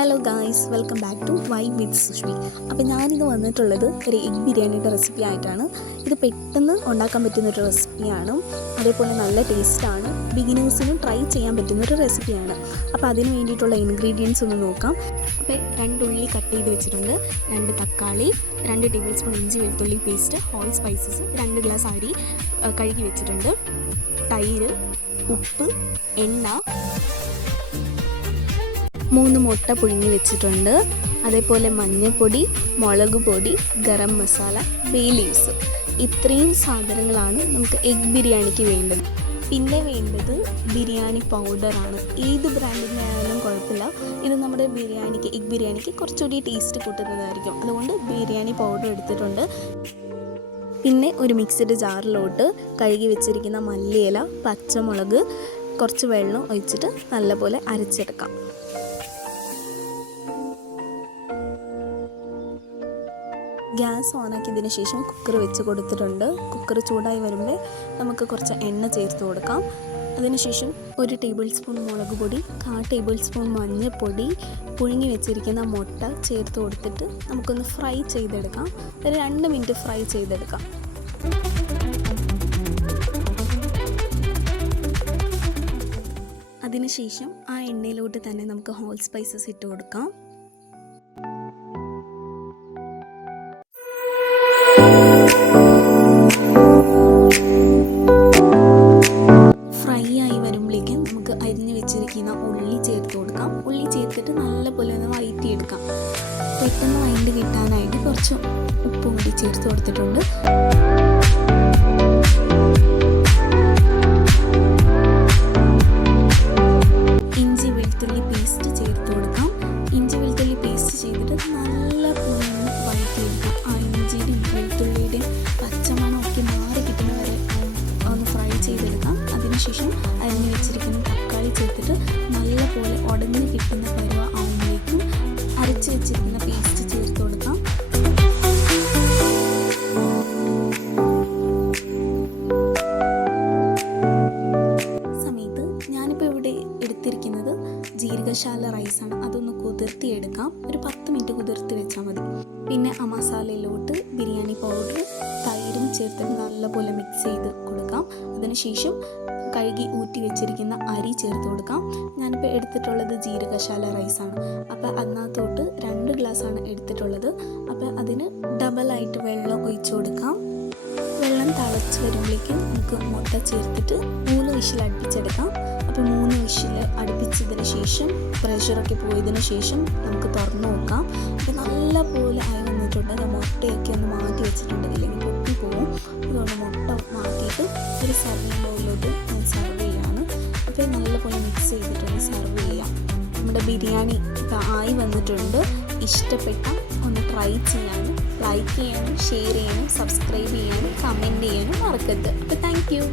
Hello guys, welcome back to vibe with Sushmi. അപ്പോൾ ഞാനിത് വന്നിട്ടുള്ളത് ഒരു എഗ് ബിരിയാണിയുടെ റെസിപ്പി ആയിട്ടാണ്. ഇത് പെട്ടെന്ന് ഉണ്ടാക്കാൻ പറ്റുന്നൊരു റെസിപ്പിയാണ്, അതേപോലെ നല്ല ടേസ്റ്റാണ്, ബിഗിനേഴ്സിനും ട്രൈ ചെയ്യാൻ പറ്റുന്നൊരു റെസിപ്പിയാണ്. അപ്പോൾ അതിന് വേണ്ടിയിട്ടുള്ള ഇൻഗ്രീഡിയൻസ് ഒന്ന് നോക്കാം. അപ്പോൾ 2 ഉള്ളി കട്ട് ചെയ്ത് വെച്ചിട്ടുണ്ട്, 2 തക്കാളി, 2 ടേബിൾ സ്പൂൺ ഇഞ്ചി വെളുത്തുള്ളി പേസ്റ്റ്, ഹോൾ സ്പൈസസ്, 2 ഗ്ലാസ് അരി കഴുകി വെച്ചിട്ടുണ്ട്, തൈര്, ഉപ്പ്, എണ്ണ, 3 മുട്ട പുഴുങ്ങി വെച്ചിട്ടുണ്ട്, അതേപോലെ മഞ്ഞൾപ്പൊടി, മുളക് പൊടി, ഗരം മസാല, ബേ ലീവ്സ്. ഇത്രയും സാധനങ്ങളാണ് നമുക്ക് എഗ് ബിരിയാണിക്ക് വേണ്ടത്. പിന്നെ വേണ്ടത് ബിരിയാണി പൗഡറാണ്. ഏത് ബ്രാൻഡിൻ്റെ ആയാലും കുഴപ്പമില്ല, ഇത് നമ്മുടെ എഗ് ബിരിയാണിക്ക് കുറച്ചുകൂടി ടേസ്റ്റ് കൂട്ടുന്നതായിരിക്കും. അതുകൊണ്ട് ബിരിയാണി പൗഡർ എടുത്തിട്ടുണ്ട്. പിന്നെ ഒരു മിക്സിയുടെ ജാറിലോട്ട് കഴുകി വെച്ചിരിക്കുന്ന മല്ലിയില, പച്ചമുളക്, കുറച്ച് വെള്ളം ഒഴിച്ചിട്ട് നല്ലപോലെ അരച്ചെടുക്കാം. ഗ്യാസ് ഓണാക്കിയതിന് ശേഷം കുക്കർ വെച്ച് കൊടുത്തിട്ടുണ്ട്. കുക്കർ ചൂടായി വരുമ്പോൾ നമുക്ക് കുറച്ച് എണ്ണ ചേർത്ത് കൊടുക്കാം. അതിനുശേഷം 1 ടേബിൾ സ്പൂൺ മുളക് പൊടി, 1/4 ടേബിൾ സ്പൂൺ മഞ്ഞൾപ്പൊടി, പുഴുങ്ങി വെച്ചിരിക്കുന്ന മുട്ട ചേർത്ത് കൊടുത്തിട്ട് നമുക്കൊന്ന് ഫ്രൈ ചെയ്തെടുക്കാം. ഒരു 2 മിനിറ്റ് ഫ്രൈ ചെയ്തെടുക്കാം. അതിനുശേഷം ആ എണ്ണയിലോട്ട് തന്നെ നമുക്ക് ഹോൾ സ്പൈസസ് ഇട്ട് കൊടുക്കാം. ഫ്രൈ ആയി വരുമ്പോഴേക്കും നമുക്ക് അരിഞ്ഞു വെച്ചിരിക്കുന്ന ഉള്ളി ചേർത്ത് കൊടുക്കാം. ഉള്ളി ചേർത്തിട്ട് നല്ലപോലെ ഒന്ന് വഴറ്റിയെടുക്കാം. പെട്ടെന്ന് വഴണ്ടി കിട്ടാനായിട്ട് കുറച്ച് ഉപ്പ് കൂടി ചേർത്ത് കൊടുത്തിട്ടുണ്ട്. ഇഞ്ചി വെളുത്തുള്ളി പേസ്റ്റ് ചേർത്ത് കൊടുക്കാം. ഇഞ്ചി വെളുത്തുള്ളി പേസ്റ്റ് ചെയ്തിട്ട് നല്ലപോലെ ഒന്ന് വഴറ്റിയെടുക്കാം. ആ ഇഞ്ചിയുടെയും വെളുത്തുള്ളിയുടെയും പച്ചമണമൊക്കെ മാറി കിട്ടുന്ന വരെ ഒന്ന് ഫ്രൈ ചെയ്തെടുക്കാം. അതിനുശേഷം അരിഞ്ഞു വെച്ചിരിക്കുന്ന തക്കാളി ചേർത്തിട്ട് നല്ലപോലെ ഉടഞ്ഞ് കിട്ടുന്ന പരുവ ആവുമ്പോഴേക്കും അരച്ച് വെച്ചിരിക്കുന്ന പേസ്റ്റ് ചേർത്ത് കൊടുക്കാം. സമയത്ത് ഞാനിപ്പോൾ ഇവിടെ എടുത്തിരിക്കുന്നത് ജീരകശാല റൈസാണ്. അതൊന്ന് കുതിർത്തിയെടുക്കാം. ഒരു 10 മിനിറ്റ് കുതിർത്തി വെച്ചാൽ മതി. പിന്നെ ആ മസാലയിലോട്ട് ബിരിയാണി പൗഡർ, തൈരും ചേർത്തിട്ട് നല്ലപോലെ മിക്സ് ചെയ്ത് കൊടുക്കാം. അതിനുശേഷം കഴുകി ഊറ്റി വെച്ചിരിക്കുന്ന അരി ചേർത്ത് കൊടുക്കാം. ഞാനിപ്പോൾ എടുത്തിട്ടുള്ളത് ജീരകശാല റൈസാണ്. അപ്പോൾ അതിനകത്തോട്ട് 2 ഗ്ലാസ്സാണ് എടുത്തിട്ടുള്ളത്. അപ്പോൾ അതിന് ഡബിളായിട്ട് വെള്ളം ഒഴിച്ചു കൊടുക്കാം. വെള്ളം തിളച്ച് വരുമ്പോഴേക്കും നമുക്ക് മുട്ട ചേർത്തിട്ട് 3 വിഷിൽ അടുപ്പിച്ചെടുക്കാം. അപ്പോൾ 3 വിഷിൽ അടുപ്പിച്ചതിന് ശേഷം പ്രഷറൊക്കെ പോയതിന് ശേഷം നമുക്ക് തുറന്നു നോക്കാം. അപ്പോൾ നല്ലപോലെ ആയി വന്നിട്ടുണ്ട്. മുട്ടയൊക്കെ ഒന്ന് മാറ്റി വെച്ചിട്ടുണ്ട്, ഇല്ലെങ്കിൽ പൊട്ടിപ്പോവും. അതുകൊണ്ട് മുട്ട മാറ്റിയിട്ട് ഒരു സർവിങ് ബൗളിലോട്ട് സെർവ് ചെയ്യാണ്. അപ്പോൾ നല്ലപോലെ മിക്സ് ചെയ്തിട്ടൊന്ന് സെർവ് ചെയ്യാം. നമ്മുടെ ബിരിയാണി ആയി വന്നിട്ടുണ്ട്. ഇഷ്ടപ്പെട്ട ഒന്ന് ട്രൈ ചെയ്യാനും, ലൈക്ക് ചെയ്യാനും, ഷെയർ ചെയ്യാനും, സബ്സ്ക്രൈബ് ചെയ്യാനും, കമൻറ്റ് ചെയ്യാനും മറക്കരുത്. അപ്പോൾ താങ്ക് യു.